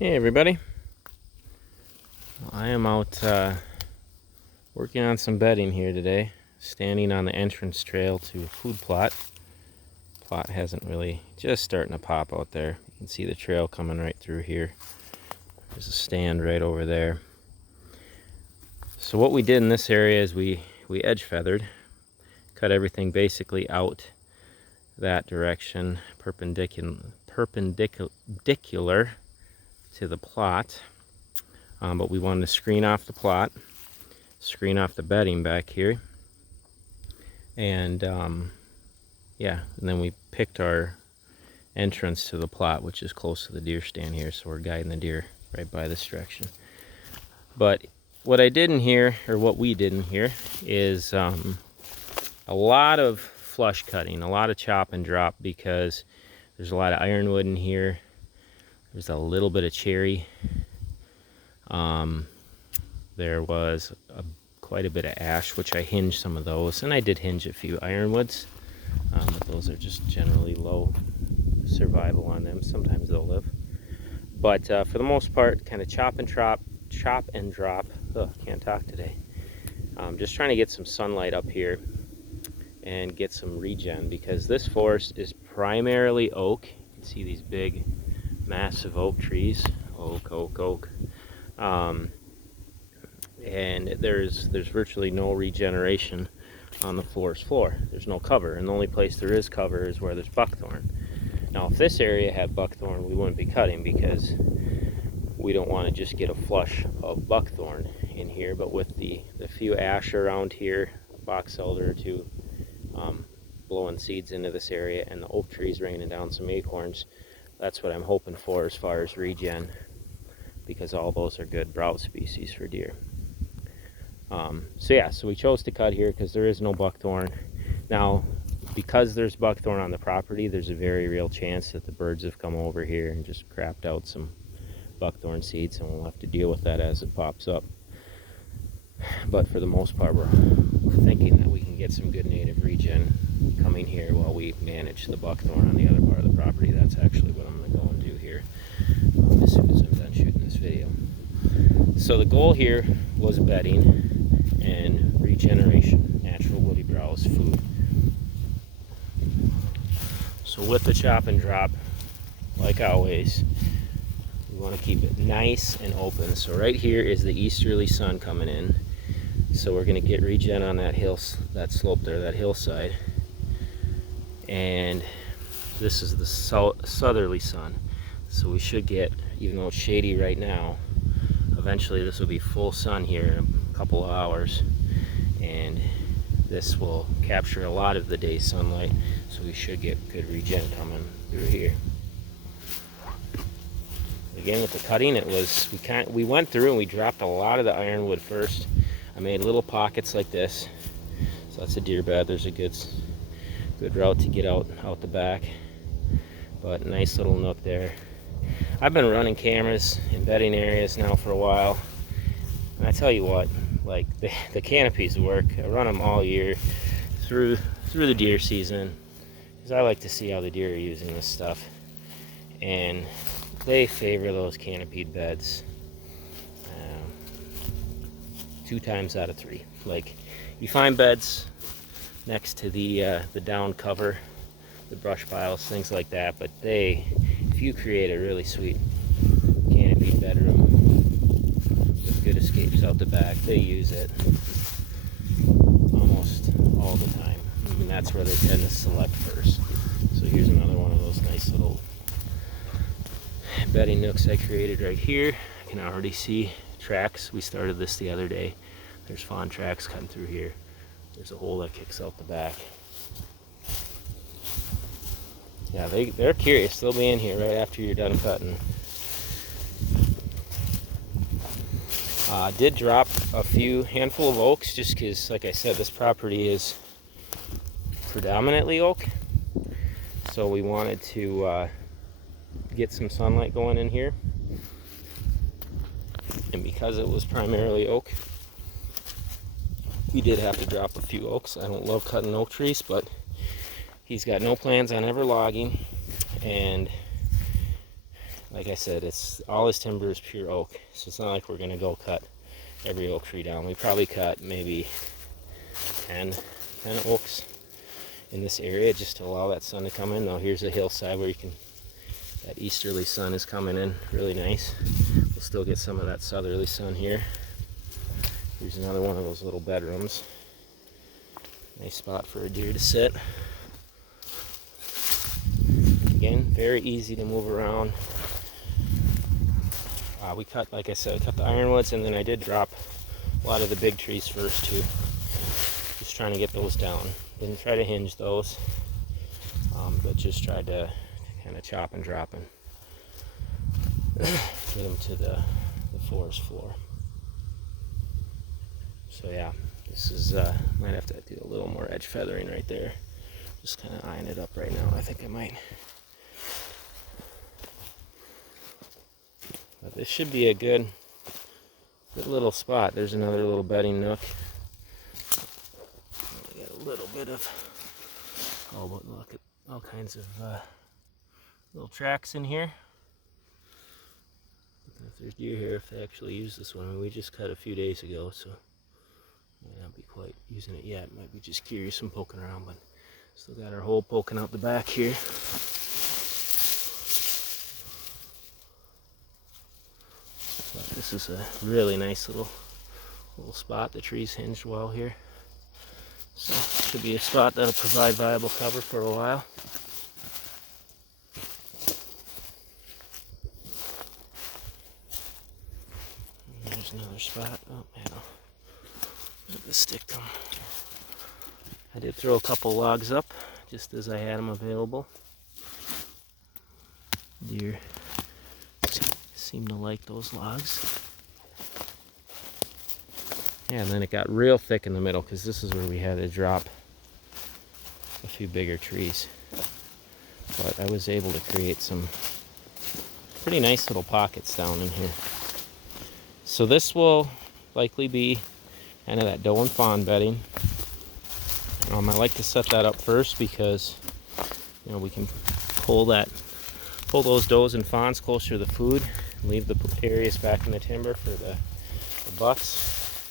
Hey everybody, I am out working on some bedding here today, standing on the entrance trail to a food plot. Plot hasn't really, just starting to pop out there. You can see the trail coming right through here. There's a stand right over there. So what we did in this area is we edge feathered, cut everything basically out that direction, perpendicular to the plot. But we wanted to screen off the plot, screen off the bedding back here, and yeah, and then we picked our entrance to the plot, which is close to the deer stand here, so we're guiding the deer right by this direction. But what I did in here, or what we did in here, is a lot of flush cutting, a lot of chop and drop, because there's a lot of ironwood in here. There's a little bit of cherry. There was quite a bit of ash, which I hinged some of those, and I did hinge a few ironwoods, but those are just generally low survival on them. Sometimes they'll live, but for the most part, kind of chop and drop. Ugh, can't talk today. Just trying to get some sunlight up here and get some regen, because this forest is primarily oak. You can see these big, massive oak trees. Oak. And there's virtually no regeneration on the forest floor. There's no cover, and the only place there is cover is where there's buckthorn. Now, if this area had buckthorn, we wouldn't be cutting, because we don't want to just get a flush of buckthorn in here. But with the few ash around here, a box elder or two blowing seeds into this area, and the oak trees raining down some acorns, that's what I'm hoping for as far as regen, because all those are good browse species for deer. So we chose to cut here because there is no buckthorn. Now, because there's buckthorn on the property, there's a very real chance that the birds have come over here and just crapped out some buckthorn seeds, and we'll have to deal with that as it pops up. But for the most part, we're thinking that we can get some good native regen coming here while we manage the buckthorn on the other part of the property. That's actually what I'm going to go and do here as soon as I'm done shooting this video. So the goal here was bedding and regeneration, natural woody browse food. So with the chop and drop, like always, we want to keep it nice and open. So right here is the easterly sun coming in. So we're going to get regen on that that slope there, that hillside. And this is the southerly sun. So we should get, even though it's shady right now, eventually this will be full sun here in a couple of hours, and this will capture a lot of the day's sunlight, so we should get good regen coming through here. Again, with the cutting, it was, we went through and we dropped a lot of the ironwood first. I made little pockets like this, so that's a deer bed. There's a good route to get out the back, but nice little nook there. I've been running cameras in bedding areas now for a while, and I tell you what, like the canopies work. I run them all year through the deer season, because I like to see how the deer are using this stuff, and they favor those canopied beds 2 times out of 3. Like, you find beds next to the down cover, the brush piles, things like that, but if you create a really sweet canopied bedroom with good escapes out the back, they use it almost all the time. I mean, that's where they tend to select first. So here's another one of those nice little bedding nooks I created right here. I can already see tracks. We started this the other day. There's fawn tracks cutting through here. There's a hole that kicks out the back. Yeah, they're curious. They'll be in here right after you're done cutting. Did drop a handful of oaks, just because, like I said, this property is predominantly oak. So we wanted to get some sunlight going in here. And because it was primarily oak, we did have to drop a few oaks. I don't love cutting oak trees, but he's got no plans on ever logging, and like I said, it's all this timber is pure oak, so it's not like we're gonna go cut every oak tree down. We probably cut maybe 10 oaks in this area just to allow that sun to come in. Now here's a hillside where you can, that easterly sun is coming in really nice. We'll still get some of that southerly sun here. Here's another one of those little bedrooms. Nice spot for a deer to sit. Again, very easy to move around. We cut, like I said, I cut the ironwoods, and then I did drop a lot of the big trees first too. Just trying to get those down. Didn't try to hinge those, but just tried to kind of chop and drop and get them to the forest floor. So yeah, this is, might have to do a little more edge feathering right there. Just kind of eyeing it up right now. I think I might. But this should be a good little spot. There's another little bedding nook. We got a little bit of, oh, but look at all kinds of little tracks in here. If there's deer here, if they actually use this one. I mean, we just cut a few days ago, so might not be quite using it yet. Might be just curious and poking around, but still got our hole poking out the back here. But this is a really nice little spot. The trees hinged well here, so should be a spot that'll provide viable cover for a while. And there's another spot. Oh man, let the stick come. I did throw a couple logs up just as I had them available. Deer seem to like those logs. Yeah, and then it got real thick in the middle because this is where we had to drop a few bigger trees. But I was able to create some pretty nice little pockets down in here. So this will likely be kind of that doe and fawn bedding. I like to set that up first because, you know, we can pull those does and fawns closer to the food, and leave the areas back in the timber for the bucks.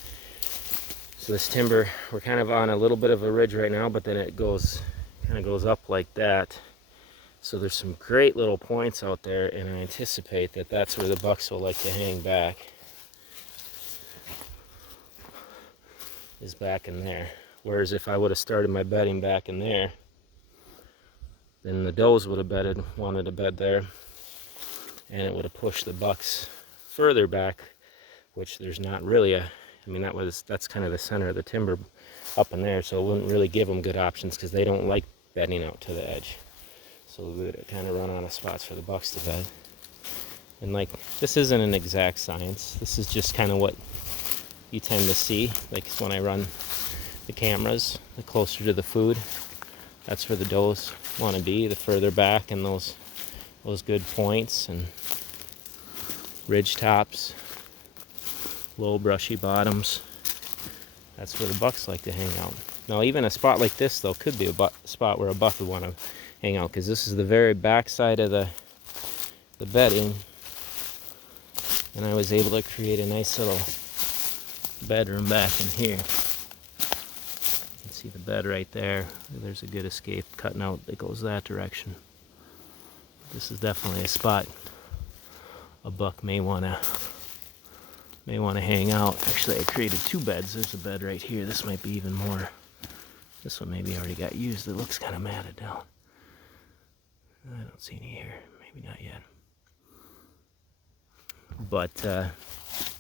So this timber, we're kind of on a little bit of a ridge right now, but then it kind of goes up like that. So there's some great little points out there, and I anticipate that that's where the bucks will like to hang back, is back in there. Whereas if I would have started my bedding back in there, then the does would have wanted to bed there, and it would have pushed the bucks further back, which there's not really I mean, that's kind of the center of the timber up in there, so it wouldn't really give them good options because they don't like bedding out to the edge. So we would kind of run out of spots for the bucks to bed. And like, this isn't an exact science. This is just kind of what you tend to see. Like when I run the cameras, the closer to the food, that's where the does want to be, the further back in those good points and ridge tops, low brushy bottoms. That's where the bucks like to hang out. Now even a spot like this though could be a spot where a buck would want to hang out, because this is the very back side of the bedding, and I was able to create a nice little bedroom back in here. See the bed right there. There's a good escape cutting out that goes that direction. This is definitely a spot a buck may want to hang out. Actually, I created two beds. There's a bed right here. This might be even more. This one maybe already got used. It looks kind of matted down. I don't see any here. Maybe not yet. But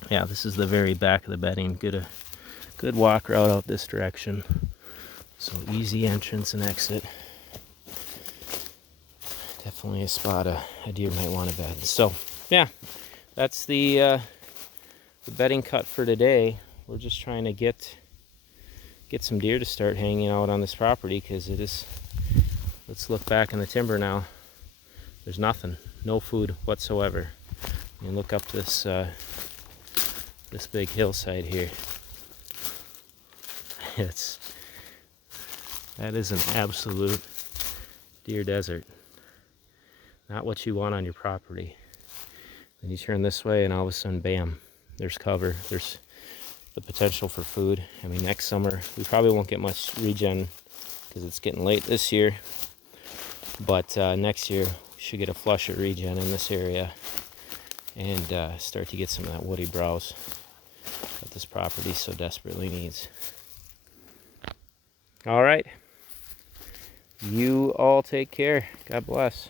yeah, this is the very back of the bedding. Good walk route out this direction. So easy entrance and exit. Definitely a spot a deer might want to bed. So yeah, that's the bedding cut for today. We're just trying to get some deer to start hanging out on this property, because it is, let's look back in the timber now. There's nothing, no food whatsoever. And look up this big hillside here. That is an absolute deer desert. Not what you want on your property. Then you turn this way and all of a sudden, bam, there's cover. There's the potential for food. I mean, next summer, we probably won't get much regen because it's getting late this year. But next year, we should get a flush of regen in this area and start to get some of that woody browse that this property so desperately needs. All right. You all take care. God bless.